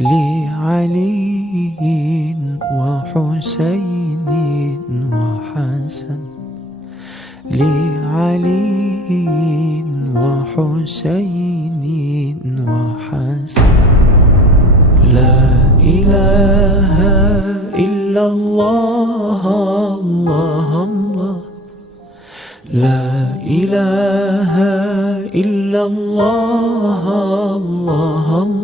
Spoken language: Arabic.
لعلي وحسين وحسن، لعلي وحسين وحسن. لا إله إلا الله الله الله، لا إله إلا الله الله الله.